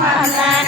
快来